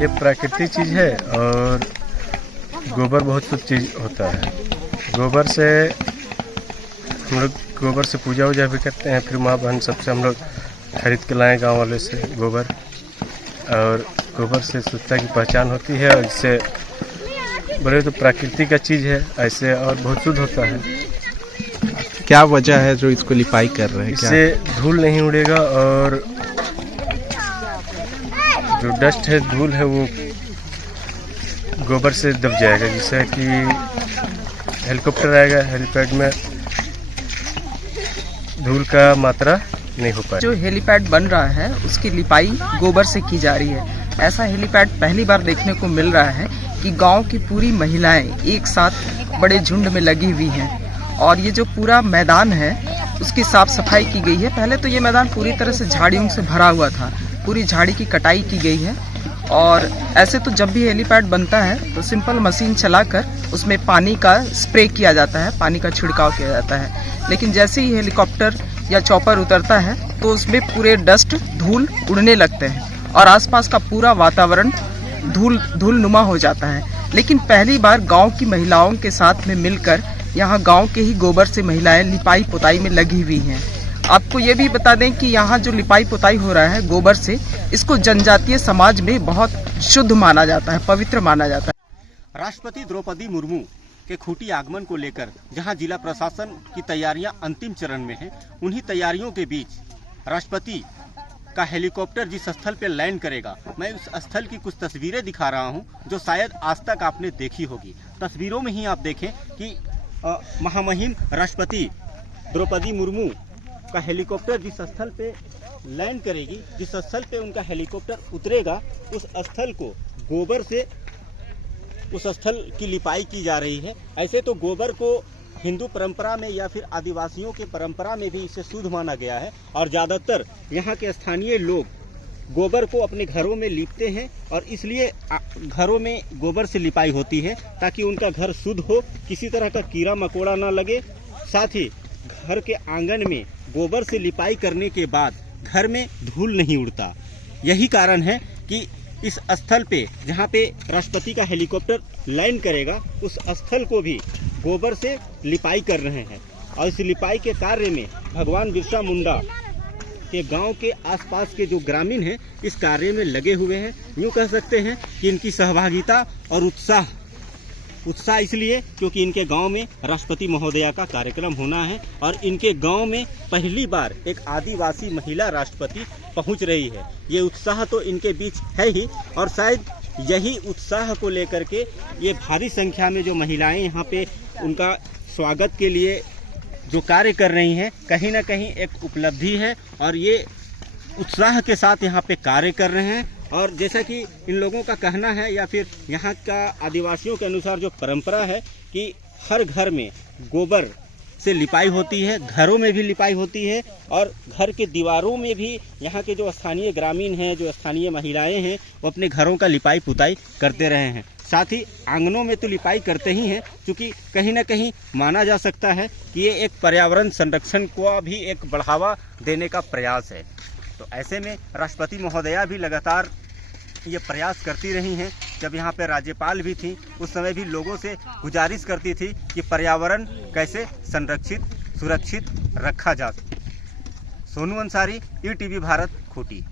ये प्राकृतिक चीज़ है और गोबर बहुत कुछ चीज़ होता है। गोबर से हम लोग गोबर से पूजा वूजा भी करते हैं। फिर माँ बहन सबसे हम लोग खरीद के लाएँ गांव वाले से गोबर, और गोबर से स्वच्छता की पहचान होती है। और इससे बड़े तो प्राकृतिक का चीज़ है ऐसे, और बहुत शुद्ध होता है। क्या वजह है जो इसको लिपाई कर रहे हैं? इससे धूल नहीं उड़ेगा और जो डस्ट है, धूल है, वो गोबर से दब जाएगा, जिससे कि हेलीकॉप्टर आएगा, हेलीपैड में धूल का मात्रा नहीं हो पाएगा। जो हेलीपैड बन रहा है उसकी लिपाई गोबर से की जा रही है। ऐसा हेलीपैड पहली बार देखने को मिल रहा है कि गांव की पूरी महिलाएं एक साथ बड़े झुंड में लगी हुई हैं। और ये जो पूरा मैदान है उसकी साफ सफाई की गई है। पहले तो ये मैदान पूरी तरह से झाड़ियों से भरा हुआ था, पूरी झाड़ी की कटाई की गई है। और ऐसे तो जब भी हेलीपैड बनता है तो सिंपल मशीन चलाकर उसमें पानी का स्प्रे किया जाता है, पानी का छिड़काव किया जाता है। लेकिन जैसे ही हेलीकॉप्टर या चॉपर उतरता है तो उसमें पूरे डस्ट, धूल उड़ने लगते हैं और आसपास का पूरा वातावरण धूल नुमा हो जाता है। लेकिन पहली बार गांव की महिलाओं के साथ में मिलकर यहाँ गांव के ही गोबर से महिलाएं लिपाई पुताई में लगी हुई हैं। आपको ये भी बता दें कि यहाँ जो लिपाई पुताई हो रहा है गोबर से, इसको जनजातीय समाज में बहुत शुद्ध माना जाता है, पवित्र माना जाता है। राष्ट्रपति द्रौपदी मुर्मू के खूंटी आगमन को लेकर जहां जिला प्रशासन की तैयारियां अंतिम चरण में हैं, उन्हीं तैयारियों के बीच राष्ट्रपति का हेलीकॉप्टर जिस स्थल पर लैंड करेगा, मैं उस स्थल की कुछ तस्वीरें दिखा रहा हूं जो शायद आज तक आपने देखी होगी। तस्वीरों में ही आप देखें कि महामहिम राष्ट्रपति द्रौपदी मुर्मू का हेलीकॉप्टर जिस स्थल पे लैंड करेगी, जिस स्थल पे उनका हेलीकॉप्टर उतरेगा, उस स्थल को गोबर से उस स्थल की लिपाई की जा रही है। ऐसे तो गोबर को हिंदू परंपरा में या फिर आदिवासियों के परंपरा में भी इसे शुद्ध माना गया है और ज़्यादातर यहाँ के स्थानीय लोग गोबर को अपने घरों में लीपते हैं और इसलिए घरों में गोबर से लिपाई होती है ताकि उनका घर शुद्ध हो, किसी तरह का कीड़ा मकोड़ा ना लगे। साथ ही घर के आंगन में गोबर से लिपाई करने के बाद घर में धूल नहीं उड़ता। यही कारण है कि इस स्थल पे जहाँ पे राष्ट्रपति का हेलीकॉप्टर लैंड करेगा, उस स्थल को भी गोबर से लिपाई कर रहे हैं। और इस लिपाई के कार्य में भगवान बिरसा मुंडा के गांव के आसपास के जो ग्रामीण हैं इस कार्य में लगे हुए हैं। यूँ कह सकते हैं कि इनकी सहभागिता और उत्साह इसलिए क्योंकि इनके गांव में राष्ट्रपति महोदया का कार्यक्रम होना है और इनके गांव में पहली बार एक आदिवासी महिला राष्ट्रपति पहुंच रही है। ये उत्साह तो इनके बीच है ही, और शायद यही उत्साह को लेकर के ये भारी संख्या में जो महिलाएं यहाँ पे उनका स्वागत के लिए जो कार्य कर रही हैं, कहीं ना कहीं एक उपलब्धि है और ये उत्साह के साथ यहाँ पे कार्य कर रहे हैं। और जैसा कि इन लोगों का कहना है या फिर यहाँ का आदिवासियों के अनुसार जो परंपरा है कि हर घर में गोबर से लिपाई होती है, घरों में भी लिपाई होती है और घर के दीवारों में भी यहाँ के जो स्थानीय ग्रामीण हैं, जो स्थानीय महिलाएं हैं, वो अपने घरों का लिपाई पुताई करते रहे हैं। साथ ही आंगनों में तो लिपाई करते ही हैं, क्योंकि कहीं ना कहीं माना जा सकता है कि ये एक पर्यावरण संरक्षण को भी एक बढ़ावा देने का प्रयास है। तो ऐसे में राष्ट्रपति महोदया भी लगातार ये प्रयास करती रही हैं। जब यहाँ पे राज्यपाल भी थी उस समय भी लोगों से गुजारिश करती थी कि पर्यावरण कैसे संरक्षित सुरक्षित रखा जा सके। सोनू अंसारी, ईटीवी भारत, खूंटी।